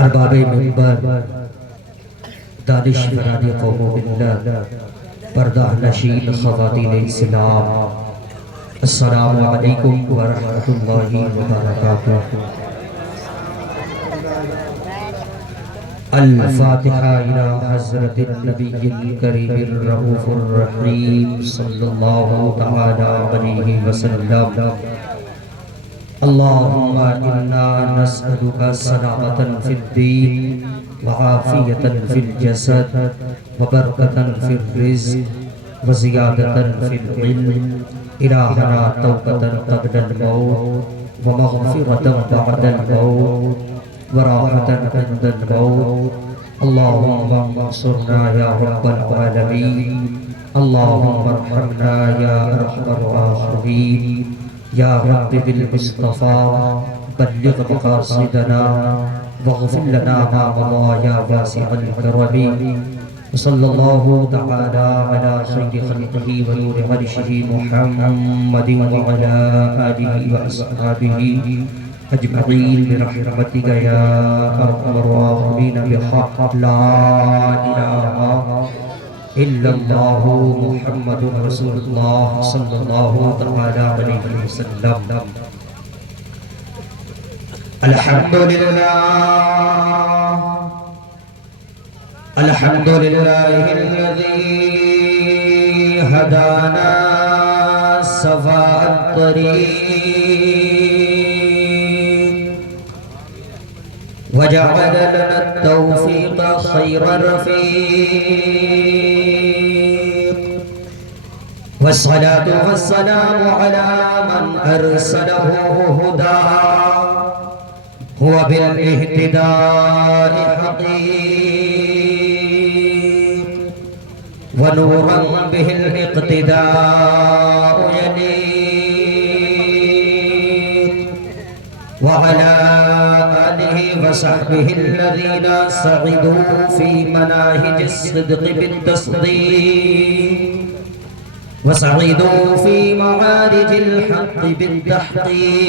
ارباب منبر، دانش وران قوم و ملت، پردہ نشین خواتین اسلام، السلام علیکم ورحمۃ اللہ وبرکاتہ۔ الفاتحہ الی حضرت النبی الکریم الرؤوف الرحیم صلی اللہ تعالی علیہ وسلم۔ اللہم انا نسألک سلامة فی الدین وعافیة فی الجسد وبرکة فی الرزق وزیادة فی العلم۔ الہنا توبة قبل الموت ومغفرة بعد الموت وراحة عند الموت۔ اللہم انصرنا یا رب العالمین، اللہم ارحمنا یا ارحم الراحمین۔ یا رب بالمصطفیٰ بلغ مقاصدنا واغفر لنا ما مضى یا واسع الکرم۔ صلی اللہ تعالی علی خیر خلقہ ونور عرشہ محمد وعلی آلہ واصحابہ اجمعین برحمتک یا ارحم الراحمین بحق لا الہ الا اللہ محمد رسول اللہ صلی اللہ تعالی علیہ وسلم۔ الحمدللہ الحمدللہ الذی ہدانا سواء الطریق وجعل لنا التوفیق خیر رفیق۔ والصلاة والسلام على من أرسله هدى هو بالاهتداء حقيق ونورا به الاقتداء يليق وعلى آله وصحبه الذين سعدوا في مناهج الصدق بالتصديق وسعدوا في معارج الحق بالتحقيق۔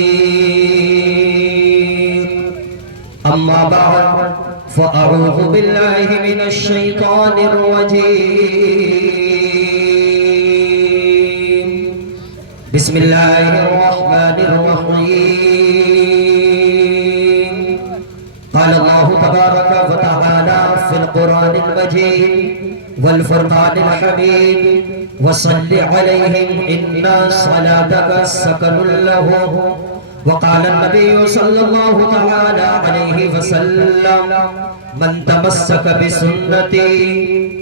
أما بعد فأعوذ بالله من الشيطان الرجيم، بسم الله الرحمن الرحيم۔ قال الله تبارك وتعالى في القرآن المجيد والفرقان الحميد، وصل عليهم إن صلاتك سكن لهم۔ وقال النبي صلى الله تعالى عليه وسلم، من تمسك بسنتي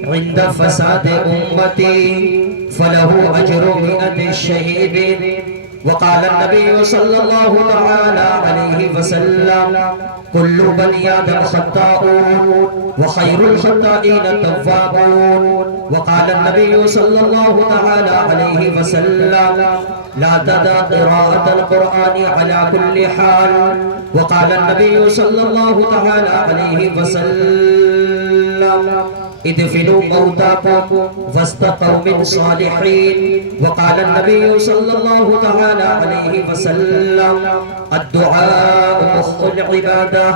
عند فساد أمتي فله أجر 100 شهيد۔ وقال النبي صلى الله تعالى عليه وسلم، كل بني آدم خطاؤون وخير الخطائين التوابون۔ وقال النبي صلى الله تعالى عليه وسلم، لا تدع قراءة القرآن على كل حال۔ وقال النبي صلى الله تعالى عليه وسلم، ادفنوا موتاكم وسط قوم صالحين۔ وقال النبي صلى الله تعالى عليه وسلم، الدعاء مخ العبادة۔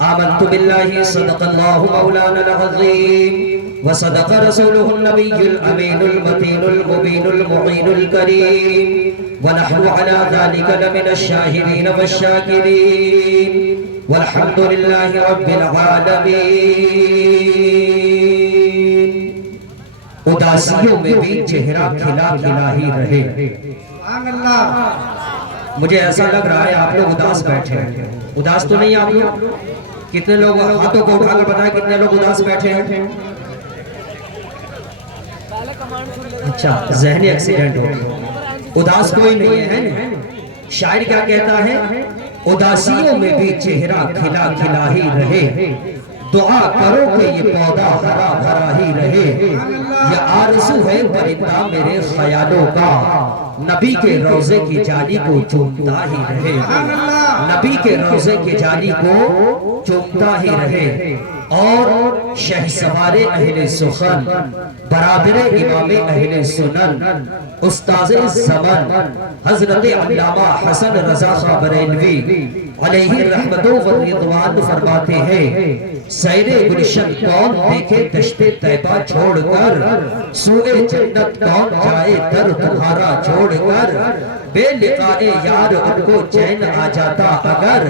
آمنت بالله صدق الله مولانا العظيم وصدق رسوله النبي الأمين المتين المبين المعين الكريم، ونحن على ذلك لمن الشاهدين والشاكرين، والحمد لله رب العالمين۔ اداسیوں میں بھی چہرہ کھلا کھلا ہی رہے۔ مجھے ایسا لگ رہا ہے آپ لوگ اداس بیٹھے ہیں۔ اداس تو نہیں آپ لوگ؟ کتنے لوگ ہاتھوں کو اٹھا کر بتائیں کتنے لوگ اداس بیٹھے ہیں؟ اچھا، ذہنی ایکسیڈنٹ ہو گیا۔ اداس کوئی نہیں ہے۔ شاعر کیا کہتا ہے؟ اداسیوں میں بھی چہرہ کھلا کھلا ہی رہے، دعا کرو کہ یہ پودا ہرا بھرا ہی رہے۔ یہ آرزو ہے پرندہ میرے خیالوں کا، نبی کے روضے کی جالی کو چومتا ہی رہے، نبی کے روضے کی جالی کو چومتا ہی رہے۔ اور شہسوار اہل سخن، برادر امام اہل سنن، استاذ زمن حضرت علامہ حسن رضا خاں بریلوی علیہ رحمت و رضوان فرماتے ہیں، سیر گلشن کون دیکھے دشت طیبہ چھوڑ کر، سوئے جنت کون جائے در تمہارا چھوڑ کر، بے لقاء یار ان کو چین آ جاتا اگر،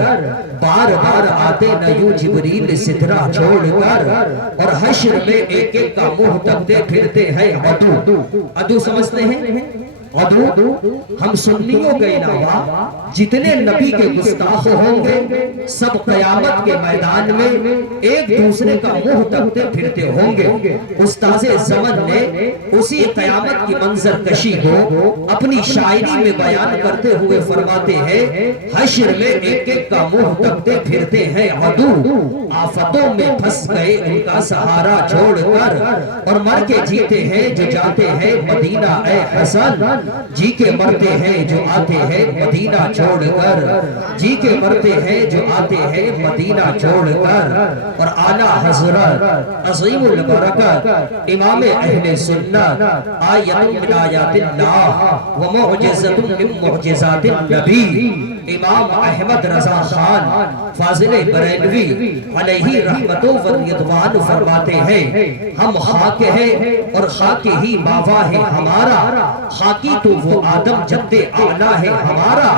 بار بار آتے نہ یوں جبریل سدرہ چھوڑ کر، اور حشر میں ایک ایک کا منہ تکتے پھرتے ہیں عدو۔ عدو سمجھتے ہیں؟ عدو ہم سنیوں کے علاوہ جتنے نبی کے گستاخ ہوں گے سب قیامت کے میدان میں ایک دوسرے کا منہ تکتے پھرتے ہوں گے۔ استاذ زمن نے اسی قیامت کی منظر کشی کو اپنی شاعری میں بیان کرتے ہوئے فرماتے ہیں، حشر میں ایک ایک کا منہ تکتے پھرتے ہیں عدو، آفتوں میں پھنس گئے ان کا سہارا چھوڑ کر، اور مر کے جیتے ہیں جو جاتے ہیں مدینہ اے حسن، جی کے مرتے ہیں جو آتے ہیں مدینہ چھوڑ کر، جی کے مرتے ہیں جو آتے ہیں مدینہ چھوڑ کر۔ اور اعلیٰ حضرت عظیم البرکت امام اہل سنت، آیت من آیات اللہ و معجزت من معجزات النبی، امام احمد رضا خان فاضل بریلوی علیہ رحمت و رضوان فرماتے ہیں، ہم خاک ہیں اور خاک ہی باوا ہے ہمارا، خاکی تو وہ آدم جد اعلیٰ ہے ہمارا،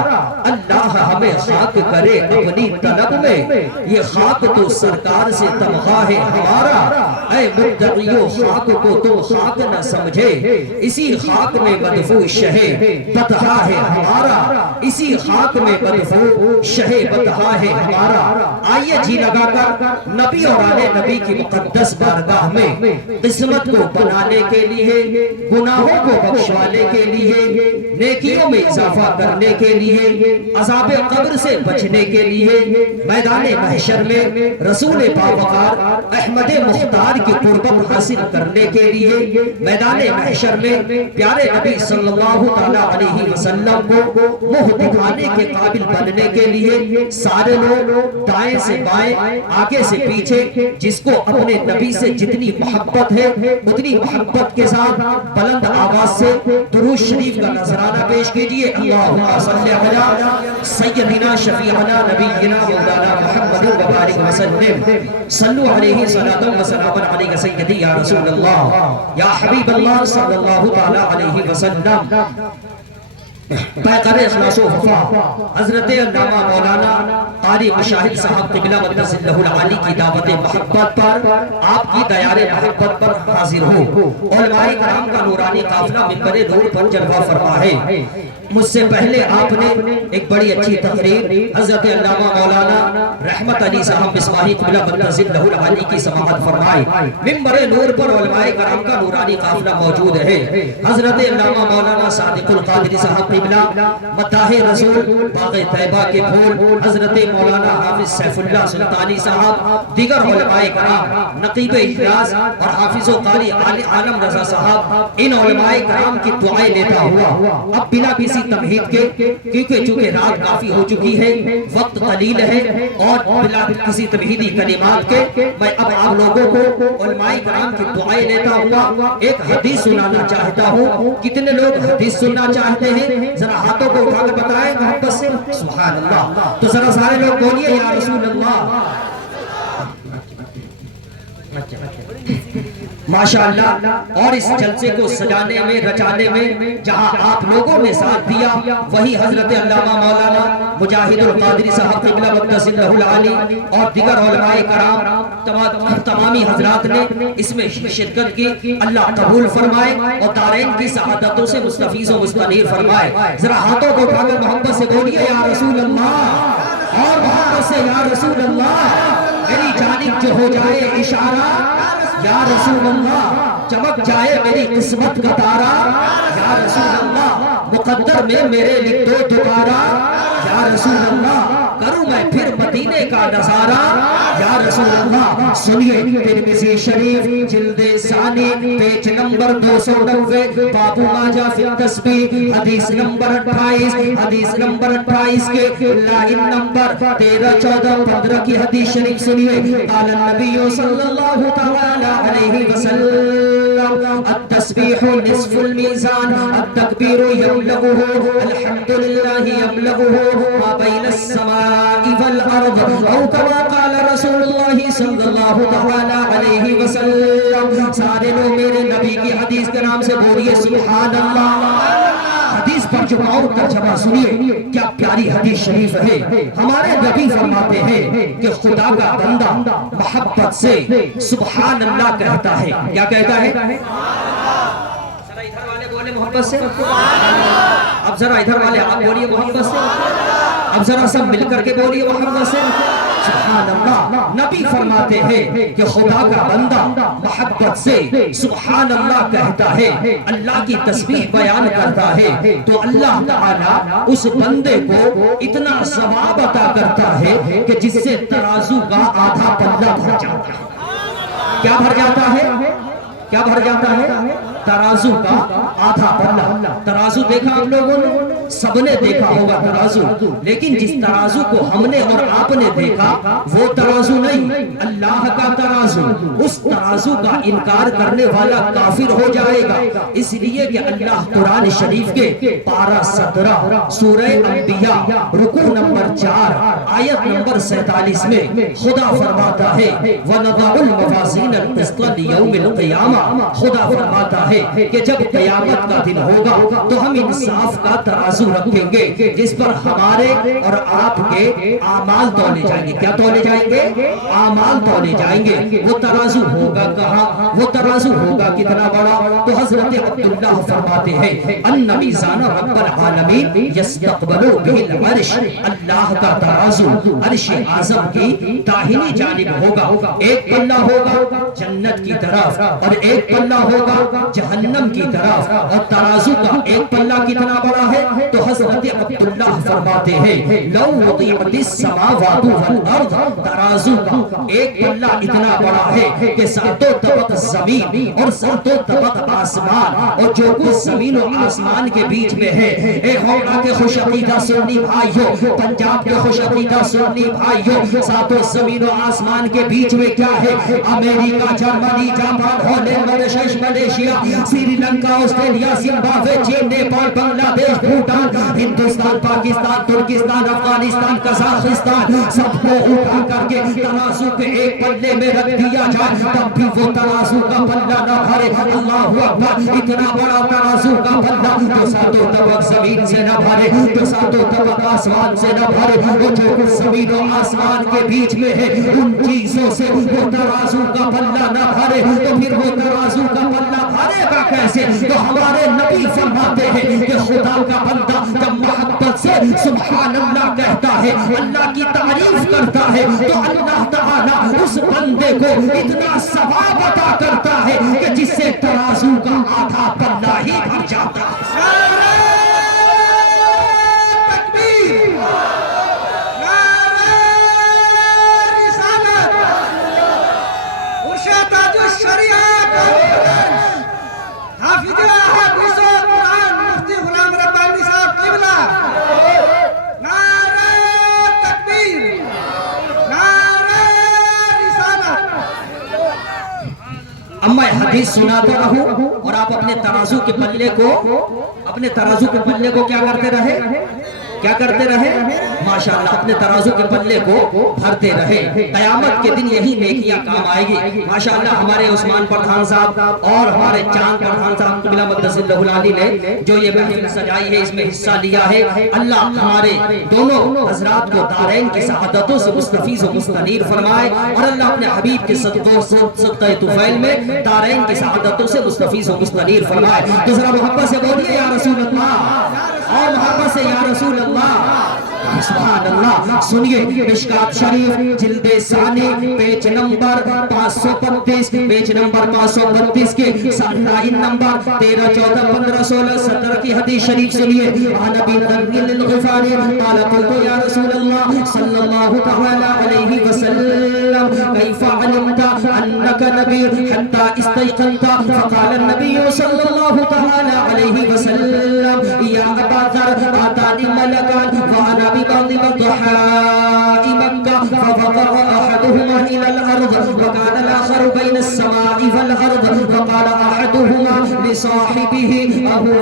اللہ ہمیں خاک کرے اپنی طلب میں، یہ خاک تو سرکار سے تمغہ ہے ہمارا، اے مدعیو خاک کو تم خاک نہ سمجھے، اسی خاک میں مدفوع شہ بطحہ ہے ہمارا، اسی خاک میں مدفوع شہ بطحہ ہے ہمارا۔ آئیے جی لگا کر نبی اور آل نبی کی مقدس بارگاہ میں قسمت کو بنانے کے لیے، گناہوں کو بخشوانے کے لیے، نیکیوں میں اضافہ کرنے کے لیے، عذاب قبر سے بچنے کے لیے، میدان محشر میں رسول باوقار احمد مختار کی قربت حاصل کرنے کے لیے، میدان محشر میں پیارے نبی صلی اللہ علیہ وسلم کو منہ دکھانے کے قابل بننے کے لیے، سارے لوگ دائیں سے بائیں آگے سے پیچھے جس کو اپنے نبی سے جتنی محبت ہے اتنی محبت کے ساتھ بلند آواز سے درود شریف کا نذرانہ پیش کیجئے۔ اللہم صلی علی سیدنا شفیعنا نبینا مولانا محمد و بارک وسلم، صلو علیہ صلاۃ و سلام علیہ سیدی یا رسول اللہ یا حبیب اللہ صلی اللہ علیہ وسلم۔ پیکر اخلاص و وفا حضرت علامہ مولانا قاری مشاہد صاحب قبلہ مقدس اللہ العالی کی دعوت محبت پر، آپ کی دیار محبت پر حاضر ہو۔ علماء کرام کا نورانی قافلہ منبر نور پر جلوہ فرما ہے۔ مجھ سے پہلے آپ نے ایک بڑی اچھی تقریر حضرت علامہ مولانا رحمت علی صاحب مصباحی قبلہ مقدس اللہ العالی کی سماعت فرمائی۔ منبر نور پر علماء کرام کا نورانی قافلہ موجود ہے۔ حضرت علامہ مولانا صادق القادری صاحب قبلہ، مداح رسول باغ طیبہ کے پھول حضرت مولانا حافظ سیف اللہ سلطانی صاحب، دیگر علماء کرام، نقیب اجلاس اور حافظ و قاری عالم رضا صاحب، ان علماء کرام کی دعائیں لیتا ہوا اب بلا کسی تمہید کے، کیونکہ چونکہ رات کافی ہو چکی ہے، وقت قلیل ہے، اور بلا کسی تمہیدی کلمات کے میں اب آپ لوگوں کو علماء کرام کی دعائیں لیتا ہوا ایک حدیث سنانا چاہتا ہوں۔ کتنے لوگ حدیث سننا چاہتے ہیں؟ ذرا ہاتھوں کو اٹھا کر بتائیں محبت سے سبحان اللہ۔ تو ذرا سارے لوگ بولیے یا رسول اللہ۔ ماشاءاللہ، اور اس جلسے کو سجانے میں رچانے میں جہاں آپ لوگوں نے ساتھ دیا، وہی حضرت علامہ مولانا مجاہد القادری صاحب قبلہ مقدس اللہ العالی اور دیگر علماء کرام تمامی حضرات نے اس میں شرکت کی، اللہ قبول فرمائے اور دارین کی سعادتوں سے مستفیض و مستنیر فرمائے۔ ذرا ہاتھوں کو اٹھا کر محبت سے بولیے یا رسول اللہ، اور محبت سے یا رسول اللہ۔ میری جانب جو ہو جائے اشارہ یا رسول اللہ، چمک جائے میری قسمت کا تارا یا رسول اللہ، مقدر میں میرے لکھ دو دوبارہ یا رسول اللہ، کروں میں پھر مدینے کا نظارہ یا رسول اللہ. سنیے ترمذی شریف جلد ثانی پیج نمبر 290 باب ما جاء فی التسبیح حدیث نمبر 28 حدیث نمبر 28 کے لائن نمبر 13 14 15 کی حدیث شریف سنیے. قال النبی صلی اللہ تعالی علیہ وسلم التسبیح نصف المیزان التکبیر یملؤه الحمد للہ یملؤه ما بین السماء والارض او کما قال رسول اللہ صلی اللہ تعالی علیہ وسلم. سارے لوگ میرے نبی کی حدیث کے نام سے بولیے سبحان اللہ. حدیث پر جو اور ترجمہ سنیے کیا پیاری حدیث شریف ہے. ہمارے نبی فرماتے ہیں کہ خدا کا بندہ محبت سے سبحان اللہ کہتا ہے. کیا کہتا ہے؟ ذرا ادھر والے بولے محبت سے. اب ذرا ادھر والے آپ بولیے محبت سے. اب ذرا سب مل کر کے بولیے محبت سے سبحان اللہ. نبی فرماتے ہیں کہ خدا کا بندہ محبت سے سبحان اللہ کہتا ہے, اللہ کی تسبیح بیان کرتا ہے, تو اللہ تعالیٰ اس بندے کو اتنا ثواب عطا کرتا ہے کہ جس سے ترازو کا آدھا پلہ بھر جاتا ہے. کیا بھر جاتا ہے؟ کیا بھر جاتا ہے؟ ترازو کا آدھا پلہ. ترازو دیکھا آپ لوگوں نے, سب نے دیکھا ہوگا ترازو, لیکن جس ترازو کو ہم نے اور آپ نے دیکھا وہ ترازو نہیں, اللہ کا ترازو. اس ترازو کا انکار کرنے والا کافر ہو جائے گا. اس لیے کہ اللہ قرآن شریف کے پارہ 17 سورہ انبیاء رکوع نمبر 4 آیت نمبر 47 میں خدا فرماتا ہے وَنَضَعُ الْمَوَازِينَ الْقِسْطَ لِيَوْمِ الْقِيَامَةِ. خدا فرماتا ہے کہ جب قیامت کا دن ہوگا تو ہم انصاف کا ترازو رکھیں گے جس پر ہمارے اور آپ کے اعمال تولے جائیں گے. کیا تولے جائیں گے؟ اعمال تولے جائیں گے. وہ ترازو ہوگا کہاں؟ وہ ترازو ہوگا کتنا بڑا؟ تو حضرت عبداللہ فرماتے ہیں ان میزان رب العالمین یستقبل بہ العرش. اللہ کا ترازو عرش اعظم کی داہنی جانب ہوگا. ایک پلہ ہوگا جنت کی طرف اور ایک پلہ ہوگا جہنم کی طرف. اور ترازو کا ایک پلہ کتنا بڑا ہے؟ تو حضرت عبداللہ فرماتے ہیں لو وضعت السماوات والارض. ترازو کا ایک پلہ اتنا بڑا ہے کہ ساتوں طبق زمین اور ساتوں طبق آسمان اور جو کچھ زمین و آسمان کے بیچ میں ہے. اے ہوگا کے خوش عقیدہ سنی بھائیو, پنجاب کے خوش عقیدہ سنی بھائیو, ساتوں زمین و آسمان کے بیچ میں کیا ہے؟ America, Germany, Japan, Holland, Mauritius, Malaysia, Sri Lanka, Australia, Zimbabwe, چین, Nepal, Bangladesh, Bhutan, Hindustan, Pakistan, Turkestan, Afghanistan, Kazakhstan. سب کو اٹھا کر کے ترازو کے ایک پلے میں رکھ دیا جائے تب بھی وہ ترازو کا پلہ نہ بھرے. اللہ اکبر. اتنا بڑا ترازو کا پلہ جو ساتوں طبق زمین سے نہ بھرے, جو ساتوں طبق آسمان سے نہ بھرے, وہ جو کچھ زمین و آسمان کے بیچ میں ہے ان چیزوں سے وہ ترازو کا پلہ نہ بھرے, تو پھر وہ ترازو کا پلہ بھرے گا کیسے؟ تو ہمارے نبی فرماتے ہیں کہ خدا کا بندہ جب محبت سے سبحان اللہ کہتا ہے, اللہ کی تعریف کرتا ہے, تو اللہ تعالیٰ اس بندے کو اتنا ثواب عطا کرتا ہے کہ جس سے ترازو کا آدھا پلہ ہی بھر جاتا ہے. میں حدیث سناتا رہوں اور آپ اپنے ترازو کے پلے کو کیا کرتے رہے؟ کیا کرتے رہے؟ ماشاءاللہ اپنے ترازو کے پلے کو بھرتے رہے. قیامت کے دن یہی نیکیاں کام آئے گی. ماشاءاللہ ہمارے عثمان پردھان صاحب اور ہمارے چاند پردھان صاحب قبلہ مقدس اللہ العالی نے جو یہ محفل سجائی ہے اس میں حصہ لیا ہے. اللہ ہمارے دونوں حضرات کو دارین کی سعادتوں سے مستفیض و مستنیر فرمائے اور اللہ اپنے حبیب کے صدقہ طفیل میں دارین کی سعادتوں سے مستفیض و مستنیر فرمائے. تو ذرا محبت سے بولیے یا رسول اللہ, اور محبت سے یا رسول اللہ. سبحان اللہ. سنیے مشکات شریف جلد ثانی پیج نمبر 535 پیج نمبر 532 کے لائن نمبر 13 14 15 16 17 کی حدیث شریف سنیے. عن ابی ذر الغفاری قال قلت یا رسول اللہ صلی اللہ تعالی علیہ وسلم کیف علمت انک نبی حتی استيقنت فقال النبی صلی اللہ تعالی علیہ وسلم یا ابا ذر آتانی ملکان وانا ببعض بطحاء مکہ فوقع احدهما الى الارض وكان الاخر بين السماء والارض وقال احدهما لصاحبه اهو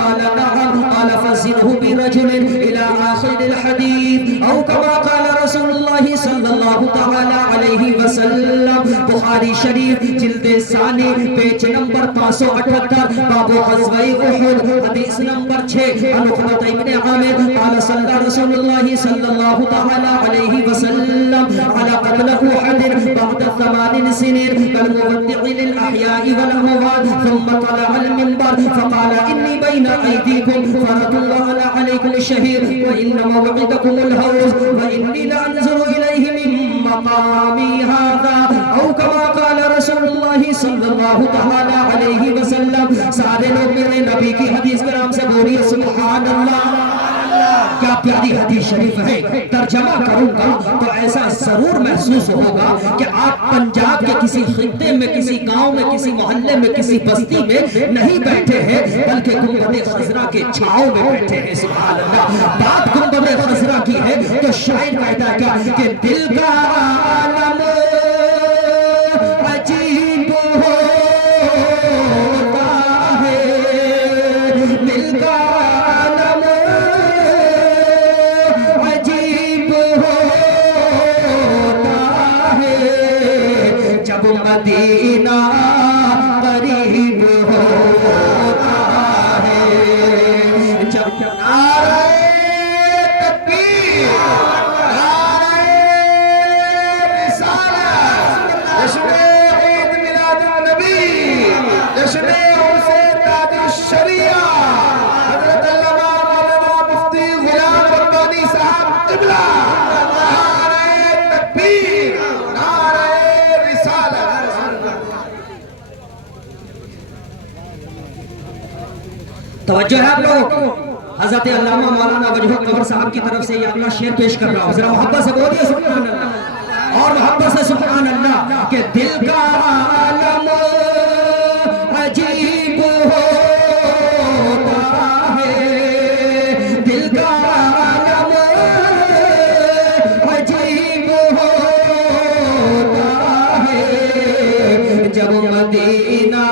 قال نعم قال فزنه برجل الى اخر الحديث او كما قال رسول الله صلى الله تعالى عليه وسلم. بخاری شریف جلد ثانی پیج نمبر 578 باب غزوہ احد حدیث نمبر 6 عن عقبہ بن عامر قال صلى رسول الله صلى الله تعالى عليه وسلم على قتل احد بعد 8 سنين كالمودع للاحياء والاموات ثم طلع المنبر فقال اني بين ايديكم فرد الله عليكم الشهيد وان موعدكم الهوز واني لانظر اليه من مقامي هذا او كما قال رسول الله صلی اللہ تعالی علیہ وسلم. سارے لوگ میرے نبی کی حدیث کرام سے بولیے سبحان اللہ. کیا پیاری حدیث شریف ہے. ترجمہ کروں گا تو ایسا ضرور محسوس ہوگا کہ آپ پنجاب کے کسی خطے میں کسی گاؤں میں کسی محلے میں کسی بستی میں نہیں بیٹھے ہیں بلکہ گنبد خضرا کے چھاؤں میں بیٹھے ہیں. سبحان اللہ. بات گنبد خضرا کی ہے تو شاعر کہتا ہے کہ دل کا عالم عجیب ہوتا ہے دل کا عالم عجیب ہوتا ہے جب مدینہ قریب ہوتا ہے جب نعرہ تکبیر نعرہ رسالت جشن عید میلاد النبی جشن عرس تاج الشریعہ حضرت علامہ مولانا مفتی غلام ربانی صاحب قبلہ نعرہ تکبیر نعرہ رسالت. توجہ ہے آپ لوگ. حضرت علامہ مولانا وجہ قمر صاحب کی طرف سے یہ اپنا شعر پیش کر رہا ہوں. ذرا محبت سے بولیے سبحان اللہ اور محبت سے سبحان اللہ. کہ دل کا عالم عجیب ہوتا ہے دل کا عالم عجیب ہوتا ہے جب مدینہ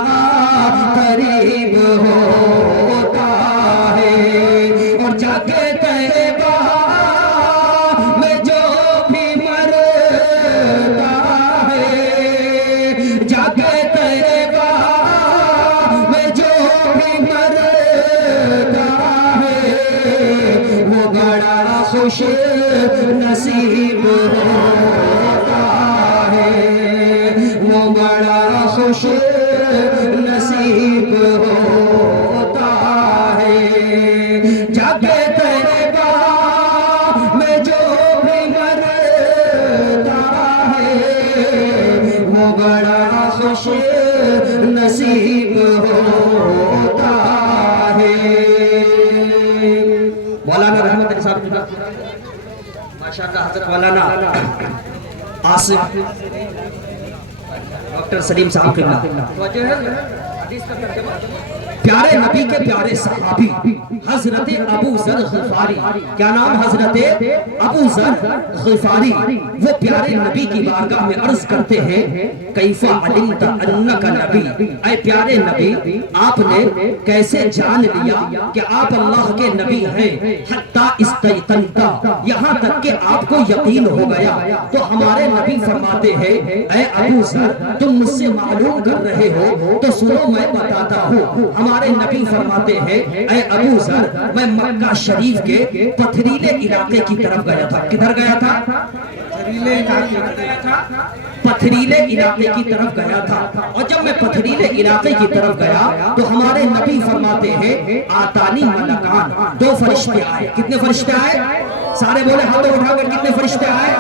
قریب ہوتا ہے اور جاگے طیبہ میں جو بھی مرتا ہے جاگے طیبہ میں جو بھی مرتا ہے وہ بڑا خوش نصیب ہوتا ہے وہ بڑا خوش نصیب ہوتا ہے جاگے طیبہ میں جو بھی مرتا ہے وہ بڑا خوش نصیب ہوتا ہے. مولانا رحمت علی صاحب ماشاءاللہ حضرت مولانا آصف ڈاکٹر سلیم صاحب قبلہ. پیارے نبی کے پیارے صحابی حضرت ابو ذر غفاری. کیا نام؟ حضرت ابو ذر غفاری. وہ پیارے نبی کی بارگاہ میں عرض کرتے ہیں کیف علمت انک نبی. اے پیارے نبی آپ نے کیسے جان لیا کہ آپ اللہ کے نبی ہیں. حتی استیقنت یہاں تک کہ آپ کو یقین ہو گیا. تو ہمارے نبی فرماتے ہیں اے ابو ذر تم مجھ سے معلوم کر رہے ہو تو سنو میں بتاتا ہوں. ہمارے نبی فرماتے ہیں اے ابو ذر میں مکہ شریف کے پتھریلے علاقے کی طرف گیا تھا. کدھر گیا تھا؟ پتھریلے علاقے کی طرف گیا تھا. اور جب میں پتھریلے علاقے کی طرف گیا تو ہمارے نبی فرماتے ہیں آتانی ملکان. 2 فرشتے آئے. کتنے فرشتے آئے؟ سارے بولے ہاتھوں اٹھا کر کتنے فرشتے آئے؟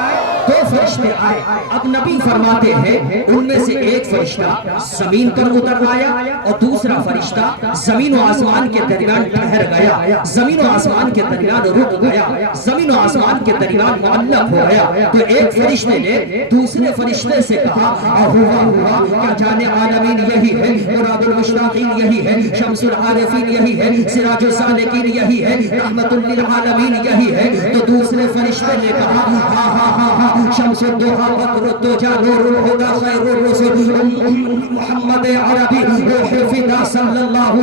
2 فرشتے آئے. اب نبی فرماتے ہیں ان میں سے ایک فرشتہ زمین پر اتر آیا اور دوسرا فرشتہ زمین و آسمان کے درمیان ٹھہر گیا, زمین و آسمان کے درمیان رک گیا, زمین و آسمان کے درمیان معلق ہو گیا. تو ایک فرشتے نے دوسرے فرشتے سے کہا ہوا کیا جان عالمین یہی ہے, مراد المشتاقین یہی ہے, شمس العارفین یہی ہے, سراج السالکین یہی ہے, رحمت للعالمین یہی ہے. تو دوسرے فرشتے نے کہا ہاں شمس الضحیٰ بدر الدجیٰ نور الہدیٰ خیر الرسل محمد عربی روح فدا صلی اللہ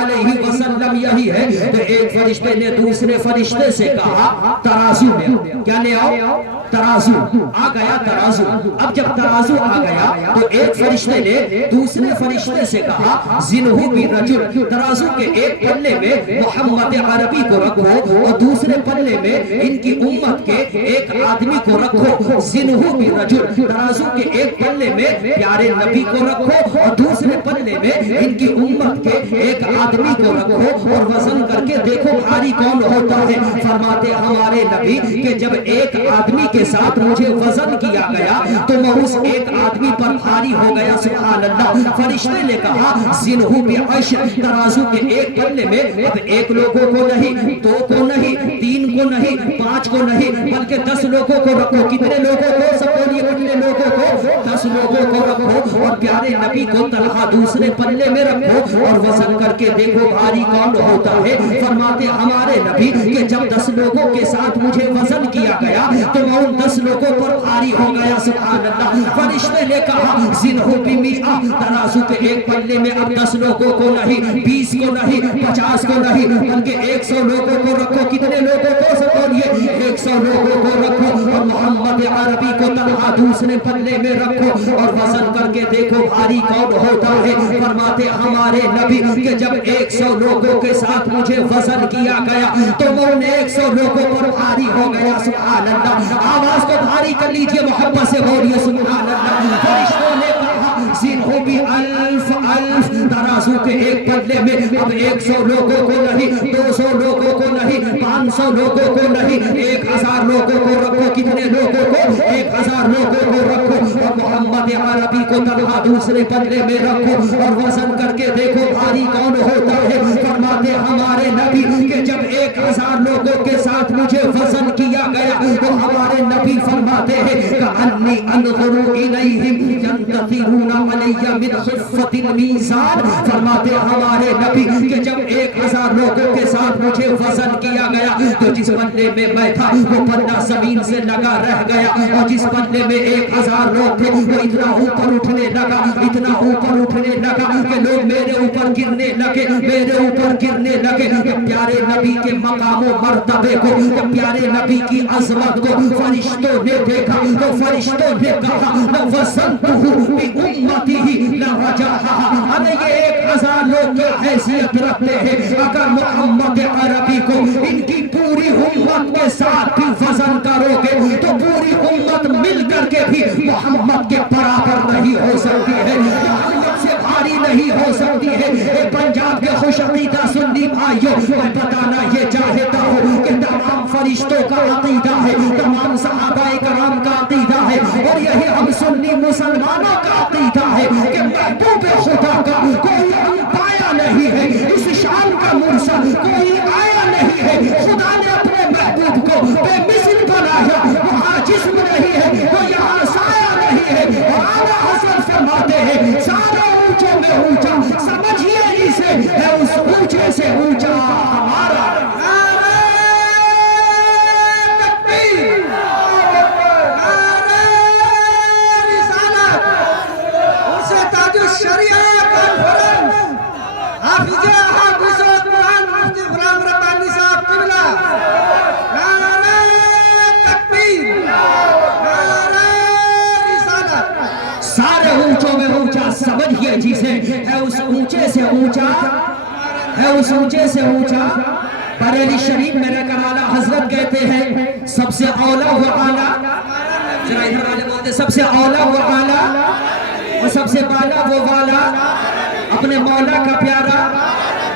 علیہ وسلم یہی ہے. تو ایک فرشتے نے دوسرے فرشتے سے کہا ترازو میں کیا لے آؤ, ترازو آ گیا. ترازو, اب جب ترازو آ گیا تو ایک فرشتے نے دوسرے فرشتے سے کہا زنہو برجل, ترازو کے ایک پلے میں محمد عربی کو رکھو اور دوسرے پلے میں ان کی امت کے ایک آدمی کو رکھو. زنہو برجل, ترازو کے ایک پلے میں پیارے نبی کو رکھو اور دوسرے پلے میں ان کی امت کے ایک آدمی کو رکھو اور وزن کر کے دیکھو بھاری کون ہوتا ہے. فرماتے ہمارے نبی کہ جب ایک آدمی کے ساتھ مجھے وزن کیا گیا تو میں اس ایک آدمی پر بھاری ہو گیا. سبحان اللہ. فرشتے نے کہا زنہو بعشر, ترازو کے ایک پلے میں اب 1 لوگوں کو نہیں, 2 کو نہیں, 3 کو نہیں, 5 کو نہیں, بلکہ 10 لوگوں کو رکھو. کتنے لوگوں کو؟ سب بولیے کتنے لوگوں کو؟ 10 لوگوں کو رکھو اور پیارے نبی کو طلحہ دوسرے پلے میں رکھو اور وزن کر کے دیکھو بھاری کون ہوتا ہے. فرماتے ہمارے نبی کہ جب 10 لوگوں کے ساتھ مجھے وزن کیا گیا تو میں ان 10 لوگوں پر بھاری ہو گیا. سبحان اللہ. فرشتے نے کہا زنہو بمیئہ, ترازو کے ایک پلے میں اب 10 لوگوں کو نہیں, 20 کو نہیں, 50 کو نہیں, بلکہ 100 لوگوں کو رکھو. کتنے لوگوں کو؟ سب بولیے 100 لوگوں کو رکھو اور محمد عربی کو طلحہ دوسرے پلے میں رکھو اور وزن کر کے دیکھو بھاری کون ہوتا ہے. فرماتے ہمارے نبی کہ جب 100 لوگوں کے ساتھ مجھے وزن کیا گیا تو میں ان 100 لوگوں پر بھاری ہو گیا. سبحان اللہ. آواز کو بھاری کر لیجئے, محبت سے بولیے سبحان اللہ. فرشتوں نے کہا زنہو بالف, ترازو کے ایک پلے میں اب 100 لوگوں کو نہیں, 200 لوگوں کو نہیں, 500 لوگوں کو نہیں, 1000 لوگوں کو رکھو. کتنے لوگوں کو؟ 1000 لوگوں کو رکھو اور محمد عربی کو طلحہ دوسرے پلے میں رکھو اور وزن کر کے دیکھو بھاری کون ہوتا ہے. فرماتے ہمارے نبی کہ جب 1000 لوگوں کے ساتھ مجھے وزن کیا گیا تو ہمارے نبی فرماتے ہیں کأنی انظر الیہم ینتظرون علی من خفۃ المیزان. فرماتے ہمارے نبی کہ جب 1000 لوگوں کے ساتھ مجھے وزن کیا گیا تو جس پلے میں میں تھا وہ پلہ زمین سے لگا رہ گیا اور جس پلے میں 1000 لوگ تھے وہ اتنا اوپر اٹھنے لگا, اتنا اوپر اٹھنے لگا کہ لوگ میرے اوپر گرنے لگے, میرے اوپر گرنے لگے. کہ پیارے نبی کے مقام و مرتبے کو, کہ پیارے نبی کی عظمت کو فرشتوں نے دیکھا تو فرشتوں نے کہا وَوَزَنْتُهُ بِأُمَّتِهِ لَرَجَحَهَا. ارے یہ 1000 لوگ کیا حیثیت رکھتے ہیں, اگر محمد عربی کو ان کی پوری امت کے ساتھ بھی وزن کرو گے تو پوری امت مل کر کے بھی محمد کے برابر نہیں ہو سکتی ہے, محمد سے بھاری نہیں ہو سکتی ہے. اے پنجاب کے خوش عقیدہ سنی بھائیوں, میں بتانا یہ چاہتا ہوں کہ تمام فرشتوں کا عقیدہ ہے, تمام صحابہ کرام کا عقیدہ ہے اور یہی ہم سنی مسلمانوں کا عقیدہ ہے کہ محبوب خدا کا کوئی پایا نہیں ہے, اس شان کا مرسل کوئی آیا نہیں ہے. خدا نے اپنے محبوب کو بے مثل بنایا, وہاں جسم نہیں ہے تو یہاں سایہ نہیں ہے. اور اعلیٰ حضرت فرماتے ہیں سارے اونچوں میں اونچا, سمجھیے اسے ہے اس اونچے سے اونچا ہمارا. سارے اونچوں میں اونچا سمجھئے جسے ہے اس اونچے سے اونچا, ہے اس اونچے سے اونچا. بریلی شریف میرے کرالا حضرت کہتے ہیں سب سے اولا و اعلیٰ, ذرا ادھر والے بولتے سب سے اولا و اعلیٰ اور سب سے بالا وہ والا, اپنے مولا کا پیارا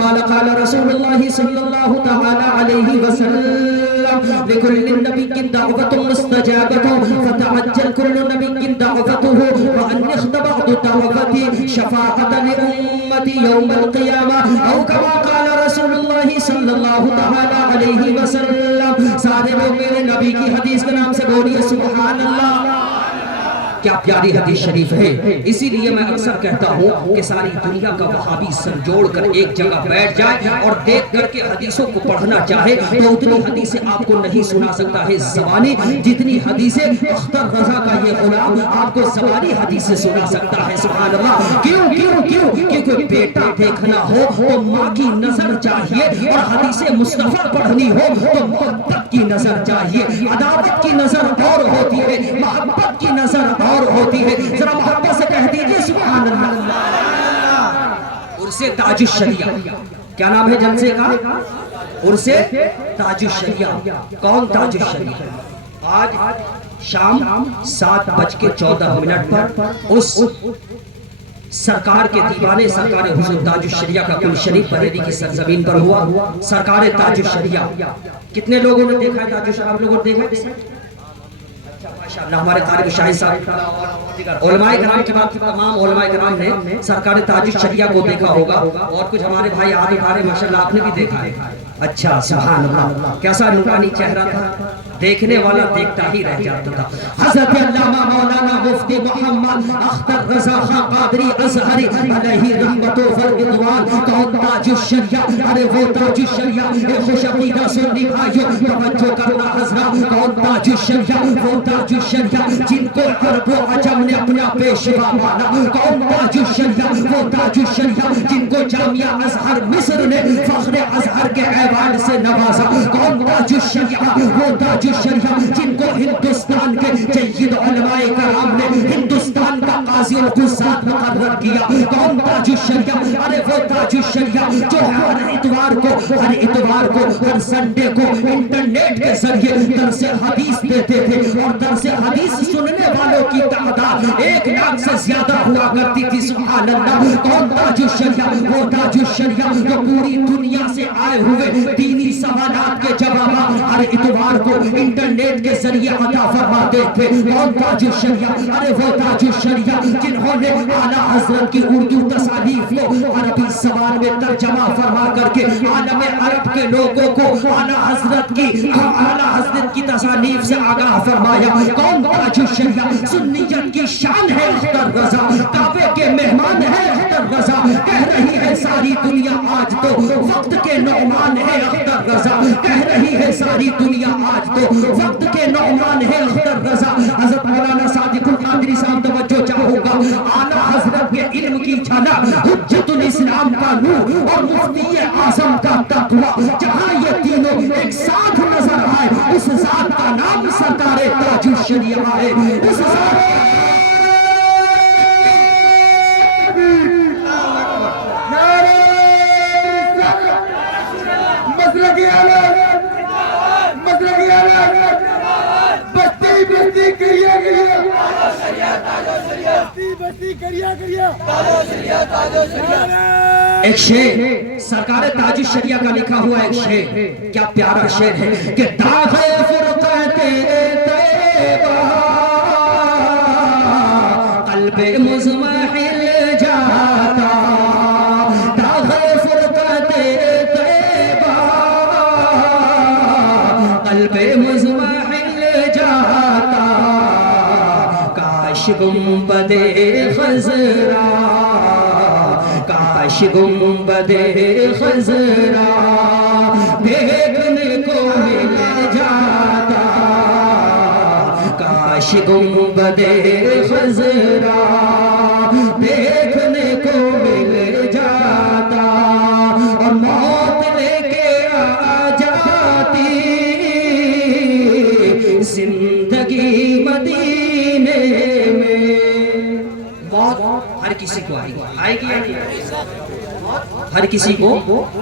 قال قال رسول الله صلى الله تعالى عليه وسلم لكل نبي دعوة مستجابة فتعجل كل نبي دعوته وأن اختبأت دعوتي شفاعة لأمتي يوم القيامة أو كما قال رسول الله صلى الله تعالى عليه وسلم سارے لوگ میرے نبی کی حدیث کے نام سے بولیے سبحان اللہ کیا پیاری حدیث شریف ہے اسی لیے میں اکثر کہتا ہوں کہ ساری دنیا کا وہابی سر جوڑ کر ایک جگہ بیٹھ جائے اور دیکھ کر کے حدیثوں کو پڑھنا چاہے تو اتنی حدیثیں آپ کو نہیں سنا سکتا ہے زبانی جتنی حدیثیں اختر رضا کا یہ غلام آپ کو زبانی حدیثیں سنا سکتا ہے سبحان اللہ کیوں کیوں کیوں کیونکہ بیٹا دیکھنا ہو تو ماں کی نظر چاہیے اور حدیث مصطفیٰ پڑھنی ہو تو محبت کی نظر چاہیے عداوت کی نظر اور ہوتی ہے محبت کی نظر اور ہوتی ہے ذرا محبت سے کہہ دیجئے سبحان اللہ عرص تاج الشریعہ کیا نام ہے جلسے کا عرص تاج الشریعہ کون تاج الشریعہ آج شام 7:14 پر اس سرکار کے دیوانے سرکار حضور تاج الشریعہ کا کل شریف بریلی کی سرزمین پر ہوا سرکار تاج الشریعہ کتنے لوگوں نے دیکھا ہے تاج الشریعہ آپ لوگوں نے دیکھا ہے ماشاءاللہ ہمارے قاری شاہد صاحب علماء کرام کے بعد تمام علماء کرام نے سرکار تاج الشریعہ کو دیکھا ہوگا اور کچھ ہمارے بھائی آگے کھارے ماشاءاللہ آپ نے بھی دیکھا ہے اچھا سبحان اللہ کیسا نورانی چہرہ تھا دیکھنے والا دیکھتا ہی رہ جاتا تھا حضرت علامہ مولانا مفتی محمد اختر رضا خان قادری ازہری علیہ رحمت و فرقدوان کون تاج الشریعہ ارے وہ تاج الشریعہ اے خوش عقیدہ سنی بھائیو توجہ کرنا حضرات کون تاج الشریعہ وہ تاج الشریعہ جن کو عرب و عجم نے اپنا پیشوا مانا کون تاج الشریعہ وہ تاج الشریعہ جن کو جامعہ ازہر مصر نے فخر ازہر کے ایوان سے نوازا کون تاج الشریعہ وہ تاج الشریعہ جن کو ہندوستان کے جید علماء کرام نے ہندوستان کا قاضی القضات مقرر کیا کون تاج الشریعہ ارے وہ تاج الشریعہ جو ہر اتوار کو ہر سنڈے کو انٹرنیٹ کے ذریعے درس حدیث دیتے تھے اور درس حدیث سننے والوں کی تعداد 1 لاکھ سے زیادہ ہوا کرتی تھی سبحان اللہ کون تاج الشریعہ وہ تاج الشریعہ جو پوری دنیا سے آئے ہوئے دینی سوالات کے جوابات ہر اتوار کو انٹرنیٹ کے ذریعے عطا فرماتے تھے کون تاج الشریعہ ارے وہ تاج الشریعہ جنہوں نے اعلیٰ حضرت کی اردو تصانیف کو عربی زبان میں ترجمہ فرما کر کے عالم عرب کے لوگوں کو اعلیٰ حضرت کی تصانیف سے آگاہ فرمایا کون تاج الشریعہ سنیت کی شان ہے اختر رضا کعبے کے مہمان ہے اختر رضا کہہ رہی ہے ساری دنیا ساری دنیا آج تو وقت کے نعمان ہے اختر رضا. حضرت مولانا صادق القادری صاحب توجہ چاہوں گا. اعلیٰ حضرت کے علم کی جھلک, حجت الاسلام کا نور اور مفتی اعظم کا تقوی, جہاں یہ تینوں ایک ساتھ نظر آئے اس ذات کا نام سرکار تاج الشریعہ ہے. اس ذات ایک شعر سرکار تاج الشریعہ کا لکھا ہوا ایک شعر, کیا پیارا شعر ہے کہ داغ فرقت طیبہ قلب مزمحل جاتا, داغ فرقت طیبہ قلب مزمحل جاتا, کاش گنبد خضرا, کاش گنبد خضرا دیکھنے کو مل جاتا, کاش گنبد خضرا دیکھنے کو مل جاتا, اور موت لے کے آ جاتی زندگی مدینے میں. موت ہر کسی کو آئے گی یا نہیں؟ ہر کسی کو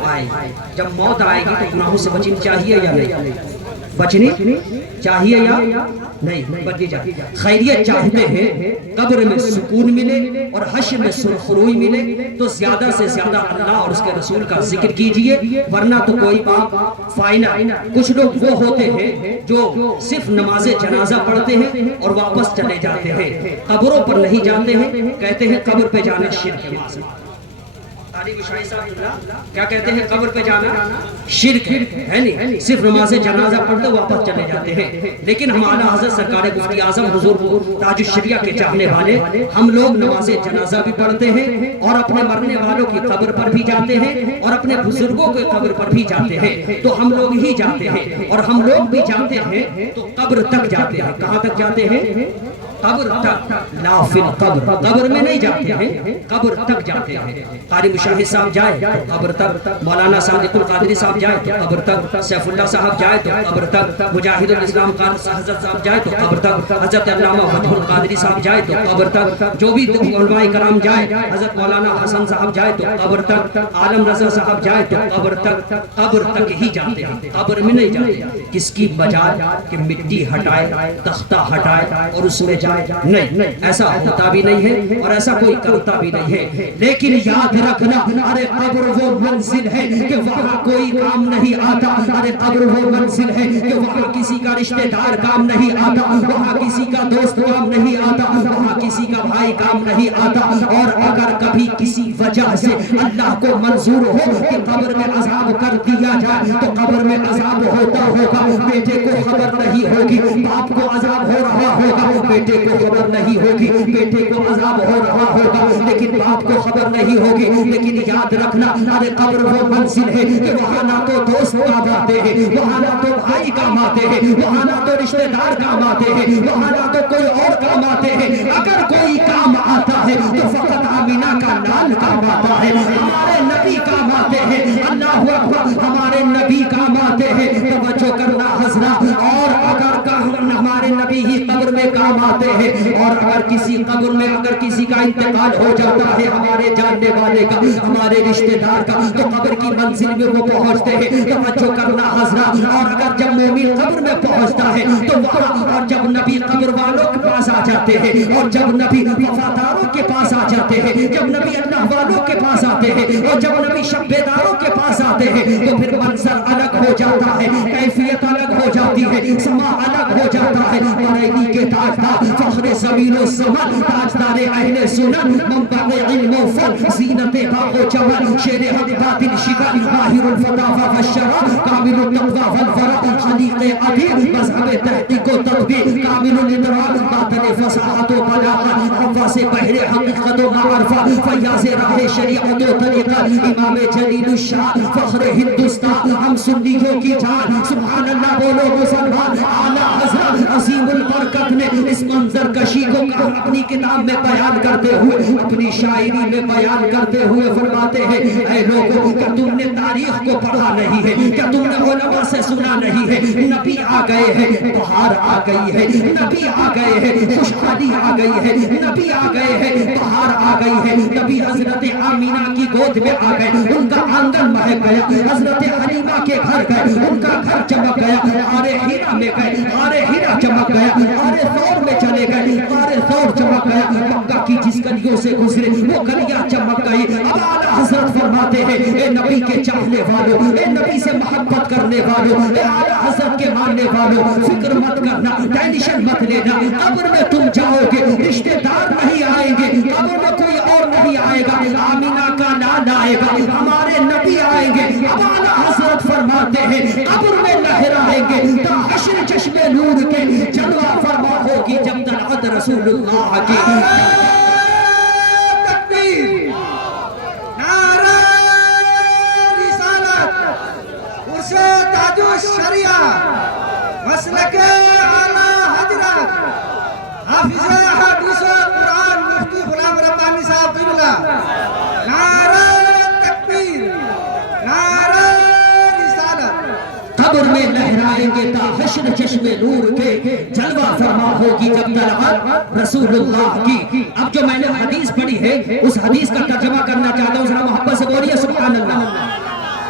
آئے گی. جب موت آئے گی تو گناہوں سے بچنی چاہیے یا نہیں؟ بچنی چاہیے یا نہیں؟ بچنی چاہیے. خیریت چاہتے ہیں قبر میں سکون ملے اور حشر میں سرخروئی ملے تو زیادہ سے زیادہ اللہ اور اس کے رسول کا ذکر کیجئے, ورنہ تو کوئی بات فائنہ. کچھ لوگ وہ ہوتے ہیں جو صرف نماز جنازہ پڑھتے ہیں اور واپس چلے جاتے ہیں, قبروں پر نہیں جاتے ہیں, کہتے ہیں قبر پہ جانا شرک ہے. کیا کہتے ہیں قبر پہ جانا شرک ہے نہیں, صرف نماز جنازہ پڑھتے واپس چلے جاتے ہیں. لیکن ہم اعلیٰ حضرت سرکار مفتی اعظم حضور تاج الشریعہ کے چاہنے والے, ہم لوگ نماز جنازہ بھی پڑھتے ہیں اور اپنے مرنے والوں کی قبر پر بھی جاتے ہیں اور اپنے بزرگوں کے قبر پر بھی جاتے ہیں. تو ہم لوگ ہی جاتے ہیں, اور ہم لوگ بھی جاتے ہیں تو قبر تک جاتے ہیں. کہاں تک جاتے ہیں؟ قبر تک. لا فی القبر, قبر میں نہیں جاتے ہیں, قبر تک جاتے ہیں. قاری مشاہد صاحب جائے تو قبر تک, مولانا صادق القادری صاحب جائے تو قبر تک, سیف اللہ صاحب جائے تو قبر تک, مجاہد الاسلام قاری حضرت صاحب جائے تو قبر تک, حضرت علامہ وجہ القادری صاحب جائے تو قبر تک, جو بھی علماء کرام جائے, حضرت مولانا حسن صاحب جائے تو قبر تک, عالم رضا صاحب جائے تو قبر تک. قبر تک ہی جاتے ہیں, قبر میں نہیں جاتے. کس کی بجائے کہ مٹی ہٹائے, تختہ ہٹائے اور اس میں جائے, نہیں, ایسا ہوتا بھی نہیں ہے اور ایسا کوئی کرتا بھی نہیں ہے. لیکن یاد رکھنا, ارے قبر وہ منزل ہے کہ وہاں کوئی کام نہیں آتا. ارے قبر وہ منزل ہے کہ وہاں کسی کا رشتہ دار کام نہیں آتا, وہاں کسی کا دوست کام نہیں آتا, وہاں کسی کا بھائی کام نہیں آتا. اور اگر کبھی کسی وجہ سے اللہ کو منظور ہو کہ قبر میں عذاب کر دیا جائے تو قبر میں عذاب ہوتا ہوگا. بیٹے کو خبر نہیں ہوگی, باپ کو عذاب ہو رہا ہوگا, بیٹے کو خبر نہیں ہوگی, بیٹے کو عذاب ہو رہا ہوگا, لیکن باپ کو خبر نہیں ہوگی. لیکن یاد رکھنا, ارے قبر وہ منزل ہے کہ وہاں نہ تو دوست کام آتے ہیں, وہاں نہ تو بھائی کام آتے ہیں, وہاں نہ تو رشتہ دار کام آتے ہیں, وہاں نہ تو کوئی اور کام آتے ہیں. اگر کوئی کام آتا ہے تو فقط آمینہ کا لال کام آتا ہے, ہمارے نبی کام آتے ہیں. اللہ اکبر, ہمارے نبی کام آتے ہیں. توجہ کرنا حضرات, اور اگر ہمارے نبی ہی قبر میں کام آتے ہیں, اور اگر کسی قبر میں اگر کسی کا انتقال ہو جاتا ہے, ہمارے جاننے والے کا, ہمارے رشتہ دار کا, تو قبر کی منزل میں وہ پہنچتے ہیں. توجہ کرنا حضرات, اور اگر جب مومن قبر میں پہنچتا ہے تو وہاں, اور جب نبی قبر والوں کے پاس آ جاتے ہیں, اور جب نبی وفاداروں کے پاس آ جاتے ہیں, جب نبی اللہ والوں کے پاس آتے ہیں, اور جب نبی شب بیداروں کے پاس آتے ہیں, تو پھر منظر الگ ہو جاتا ہے, کیفیت الگ ہو جاتی ہے, سما الگ ہو جاتا ہے. بریلی کے تاجدار فخر زمین جلیل و سمن تاجدار اہل سنن منبع علم و فن زینت باغ و چمن شیر حق باطن شکن ماہر الفتاوی والشرع کامل التقوی والورع خلیق عدیم مذہب تحقیق و تطبیق کامل الادراک باطن فصاحت و بلاغت حواس بحر حقیقت و معرفہ فیاض راہ شریعت و طریقہ امام جلیل الشان فخر ہندوستان ہم سنیوں کی جان سبحان اللہ بولو مسلمان اعلیٰ حضرت عظیم البرکت نے اس منظر کشی کو اپنی کتاب میں بیان کرتے ہوئے اپنی شاعری میں بیان کرتے ہوئے فرماتے ہیں اے لوگوں کیا تم نے تاریخ کو پڑھا نہیں ہے کیا تم نے علماء سے سنا نہیں ہے نبی آ گئے ہیں بہار آ گئی ہے نبی آ گئے ہیں خوشحالی آ گئی ہے نبی آ گئے ہیں بہار آ گئی ہے نبی حضرت آمینہ کی گود میں آ گئے ان کا آنگن مہک گیا حضرت حلیمہ کے گھر گئے ان کا گھر چمک گیا غار ہیرا میں گئے غار ہیرا چمک گیا غار ثور میں چلے گئے غار ثور چمک گیا مکہ کی جس گلیوں سے گزرے وہ گلیاں چمک گئی اب اعلیٰ حضرت فرماتے ہیں اے نبی کے چاہنے والوں اے نبی سے محبت کرنے والوں اے اعلیٰ حضرت کے ماننے والوں فکر مت کرنا ٹینشن مت لینا قبر میں تم جاؤ گے رشتہ دار نہیں آئیں گے قبر میں کوئی اور نہیں آئے گا آمینہ کا نام آئے گا ہمارے نبی آئیں گے اب اعلیٰ حضرت فرماتے ہیں قبر میں لہرائیں گے تا حشر چشم نور کے جلوہ فرما ہوگی جب طلعت رسول اللہ کی تکبیر نعرہ رسالت عرص تاج الشریعہ مسلک اعلیٰ حضرت حافظ حدیث و قرآن مفتی غلام ربانی صاحب قبلہ نعرہ تکبیر نعرہ رسالت قبر میں لہرائیں گے تا حشر چشم نور کے جلوہ فرما ہوگی جب طلعت رسول اللہ کی اب جو میں نے حدیث پڑھی ہے اس حدیث کا ترجمہ کرنا چاہتا ہوں ذرا محبت سے بولیے سبحان اللہ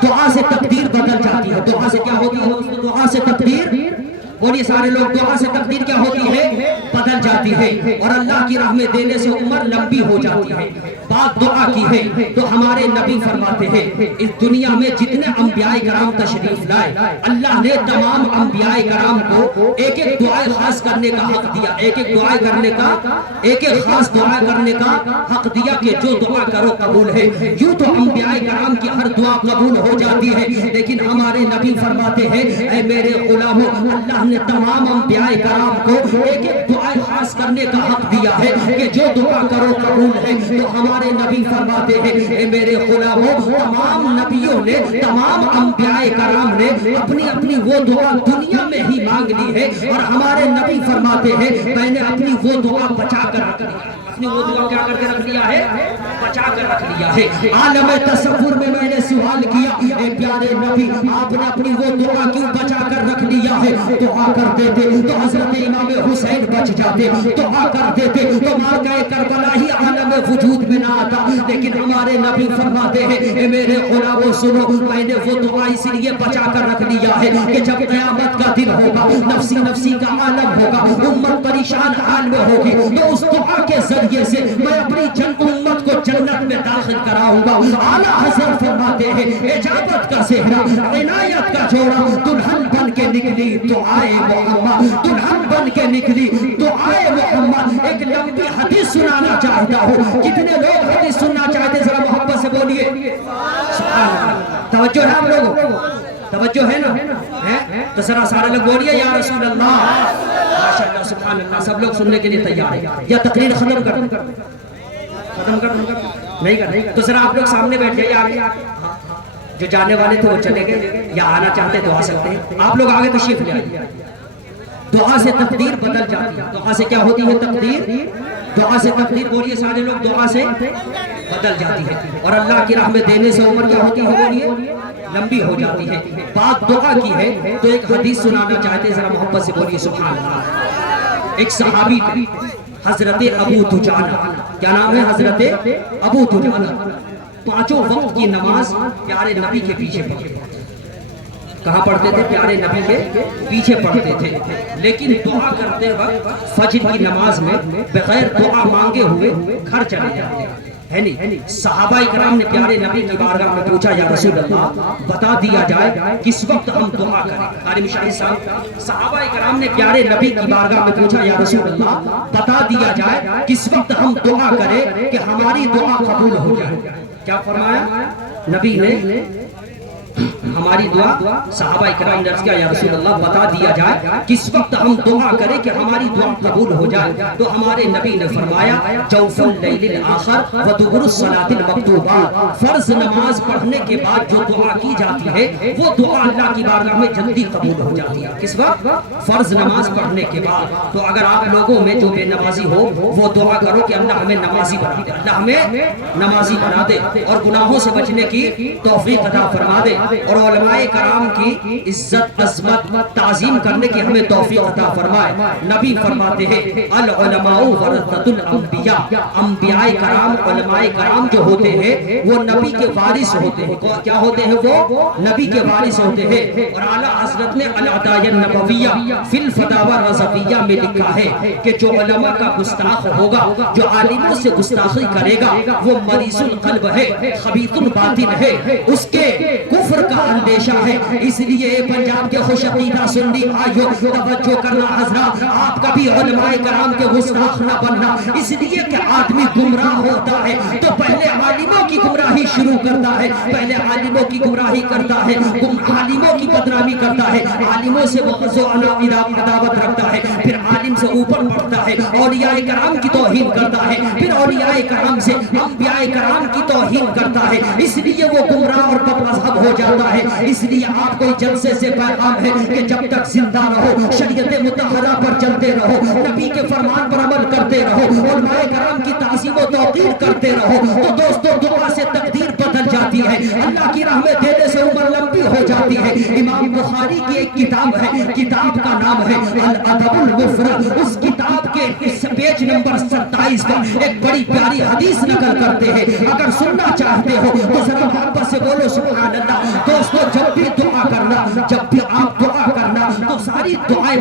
دعا سے تقدیر بدل جاتی ہے دعا سے کیا ہوتی ہے دعا سے تقدیر بولیے سارے لوگ دعا سے تقدیر کیا ہوتی ہے بدل جاتی ہے اور اللہ کی راہ میں دینے سے عمر لمبی ہو جاتی ہے بات دعا کی ہے تو ہمارے نبی فرماتے ہیں اس دنیا میں جتنے انبیاء کرام تشریف لائے اللہ نے تمام انبیاء کرام کو ایک ایک دعائیں خاص کرنے کا حق دیا ایک ایک دعائیں کرنے کا ایک ایک خاص دعا کرنے کا حق دیا کہ جو دعا کرو قبول ہے یوں تو انبیاء کرام کی ہر دعا قبول ہو جاتی ہے لیکن ہمارے نبی فرماتے ہیں اے میرے غلاموں اللہ نے تمام انبیاء کرام کو ایک ایک دعائیں خاص کرنے کا حق دیا ہے کہ جو دعا کرو قبول ہے تو ہمارے نبی فرماتے ہیں اے میرے غلاموں تمام نبیوں نے تمام انبیاء کرام نے اپنی اپنی وہ دعا دنیا میں ہی مانگ لی ہے اور ہمارے نبی فرماتے ہیں میں نے اپنی وہ دعا بچا کر رکھ لی اپنی وہ دعا کیا کر کے رکھ لیا ہے بچا کر رکھ لیا ہے عالم تصور میں نے سوال کیا اے پیارے نبی آپ نے اپنی وہ دعا کیوں بچا کر رکھ لیا ہے دعا کر دیتے تو حضرت امام حسین بچ جاتے دعا کر دیتے تو مارکہ کربلا ہی عالم وجود میں نہ آتا لیکن ہمارے نبی فرماتے ہیں اے میرے غلاموں سنو میں نے وہ دعا اس لیے بچا کر رکھ لیا ہے کہ جب قیامت کا دن ہوگا نفسی نفسی کا عالم ہوگا امت پریشان حال میں ہوگی تو اس دعا کے ذریعے سے میں اپنی امت کو جنت میں داخل کراؤں گا اعلیٰ حضرت فرماتے ہیں اجابت کا صحرا عنایت کا جوڑا دلہن بن کے نکلی تو آئے محمد دلہن بن کے نکلی تو آئے محمد ایک لمبی حدیث سنانا چاہتا ہوں کتنے لوگ حدیث سننا چاہتے ذرا محبت سے بولیے سبحان اللہ توجہ ہے ہم لوگوں توجہ ہے نا تو ذرا سارے لوگ بولیے یا رسول اللہ ماشاءاللہ سبحان اللہ سب لوگ سننے کے لیے تیار ہیں یا تقریر ختم کر نہیں کر تو ذرا آپ لوگ سامنے بیٹھ جائیے آگے جو جانے والے تھے وہ چلے گئے یا آنا چاہتے تو آ سکتے ہیں آپ لوگ آگے تشریف لے آئیے دعا سے تقدیر بدل جاتی ہے دعا سے کیا ہوتی ہے تقدیر دعا سے تقدیر بولیے سارے لوگ دعا سے بدل جاتی ہے اور اللہ کی راہ میں دینے سے عمر کیا ہوتی ہے بولیے لمبی ہو جاتی ہے بات دعا کی ہے تو ایک حدیث سنانا چاہتے ہیں ذرا محبت سے بولیے سبحان اللہ ایک صحابی تھے حضرت ابو دجانہ کیا نام ہے حضرت ابو دجانہ پانچوں وقت کی نماز پیارے نبی کے پیچھے پڑھتے کہاں پڑھتے تھے پیارے نبی کے پیچھے پڑھتے تھے لیکن دعا کرتے وقت فجر کی نماز میں بغیر دعا مانگے ہوئے گھر چلے جاتے ہے نہیں. صحابہ کرام نے پیارے نبی کی بارگاہ میں پوچھا یا رسول اللہ بتا دیا جائے کس وقت ہم دعا کریں. عالم شاہی صاحب صحابہ کرام نے پیارے نبی کی بارگاہ میں پوچھا یا رسول اللہ بتا دیا جائے کس وقت ہم دعا کریں کہ ہماری دعا قبول ہو جائے. کیا فرمایا نبی نے؟ ہماری دعا صحابہ کرام نے عرض کیا یا رسول اللہ بتا دیا جائے کس وقت ہم دعا کریں کہ ہماری دعا قبول ہو جائے. تو ہمارے نبی نے فرمایا جوف اللیل الاخر ودبر الصلاۃ المکتوبہ. فرض نماز پڑھنے کے بعد جو دعا کی جاتی ہے وہ دعا اللہ کی بارگاہ میں جلدی قبول ہو جاتی ہے. کس وقت؟ فرض نماز پڑھنے کے بعد. تو اگر آپ لوگوں میں جو بے نمازی ہو وہ دعا کرو کہ اللہ ہمیں نمازی بنا دے, اللہ ہمیں نمازی بنا دے اور گناہوں سے بچنے کی توفیق عطا فرما دے اور علماء کرام کی عزت عظمت تعظیم کرنے کی ہمیں توفیق عطا فرمائے. نبی فرماتے ہیں العلماء ورثۃ الانبیاء. انبیاء کرام علماء کرام جو ہوتے ہیں وہ نبی کے وارث ہوتے ہیں. کیا ہوتے ہیں؟ وہ نبی کے وارث ہوتے ہیں. اور اعلیٰ حضرت نے العطایہ النبویہ فی الفتاوی الرضویہ میں لکھا ہے کہ جو علماء کا گستاخ ہوگا, جو عالموں سے گستاخی کرے گا, وہ مریض القلب ہے, خبیث الباطن ہے, اس کے کفر کا اندیشہ ہے. اس لیے پنجاب کے خوش عقیدہ سنی بھائیوں توجہ کرنا حضرات, آپ کبھی علماء کرام کے گستاخ نہ بننا. اس لیے کہ آدمی گمراہ ہوتا ہے تو پہلے عالموں کی گمراہی شروع کرتا ہے, پہلے عالموں کی گمراہی کرتا ہے, عالموں کی بدنامی کرتا ہے, عالموں سے بغض و عداوت رکھتا ہے, پھر عالم سے اوپر بڑھتا ہے, اولیاء کرام کی توہین کرتا ہے, پھر اولیاء کرام سے انبیاء کرام کی توہین کرتا ہے. اس لیے وہ گمراہ اور بد مذہب ہو جاتا ہے. اس لیے آپ کو جلسے سے پیغام ہے کہ جب تک زندہ رہو شریعت مطہرہ پر چلتے رہو, نبی کے فرمان پر عمل کرتے رہو, علماء کرام کی تعظیم و توقیر کرتے رہو. تو دوستو دعا سے تقدیر بدل جاتی ہے, اللہ کی راہ میں دینے سے عمر لمبی ہو جاتی ہے. امام بخاری کی ایک کتاب ہے, کتاب کا نام ہے الادب المفرد. اس کتاب کے اس پیج نمبر 27 پر ایک بڑی پیاری حدیث نقل کرتے ہیں. اگر سننا چاہتے ہو تو ذرا محبت سے بولو سبحان اللہ. دوستو جب بھی دعا کرنا, جب بھی آپ دعا کرنا تو ساری دعائیں